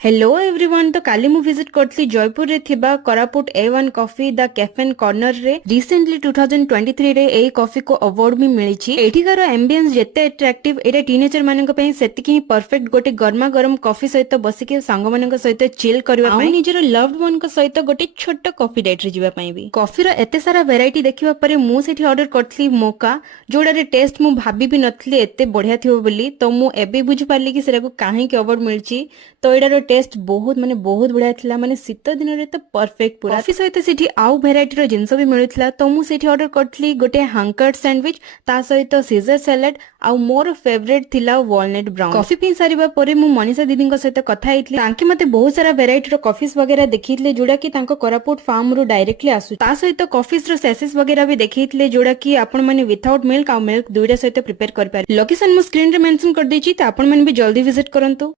Hello everyone. तो काली मु visit करथली Jaipur रे थिबा Koraput A1 coffee the cafe corner रे रिसेंटली 2023 रे एई कॉफी को अवार्ड भी मिलिछि। एठिकार एम्बियंस जेते अट्रैक्टिव एटा टीनेजर मानक पई सेतिकी ही परफेक्ट गोटे गरमा गरम कॉफी सहित बसिके सांग मानक सहित चिल करबा पई निजर लव्ड वन को सहित गोटे छोट कॉफी डेट रे जिबा पई भी कॉफी रो एते सारा वैरायटी देखिबा परे मु सेठी ऑर्डर करथली मोका जोडा रे टेस्ट मु भाबी भी नथली एते बढ़िया थिबो बोली। तो मु एबे बुझ पारली कि सेरा को काहे के अवार्ड मिलछि। तो एडार टेस्ट बहुत बढ़िया थिला माने शीत दिन रे तो परफेक्ट पूरा कॉफी सहित सेठी आउ वेराइटी रो जिंस भी मिलुथिला। तो मु सेठी ऑर्डर करथली गोटे हांकर्ड सैंडविच ता सहित सीजर सैलेड आउ मोर फेवरेट थिला वॉलनट ब्राउन। कॉफी पी सारिबा परे मु मनीषा दीदी को सहित कथा हेतली। तांके मते बहुत सारा वेराइटी रो कॉफीज वगैरह देखितले जोडा कि तांको कोरापुट फार्म रो डायरेक्टली आसु। ता सहित कॉफीज रो सेसेस वगैरह भी देखितले जोडा कि आपण माने विथआउट मिल्क आ मिल्क दुइटा सहित प्रिपेयर कर पारे। लोकेशन मु स्क्रीन रे मेंशन कर देछि। त आपण माने भी जल्दी विजिट करंतु।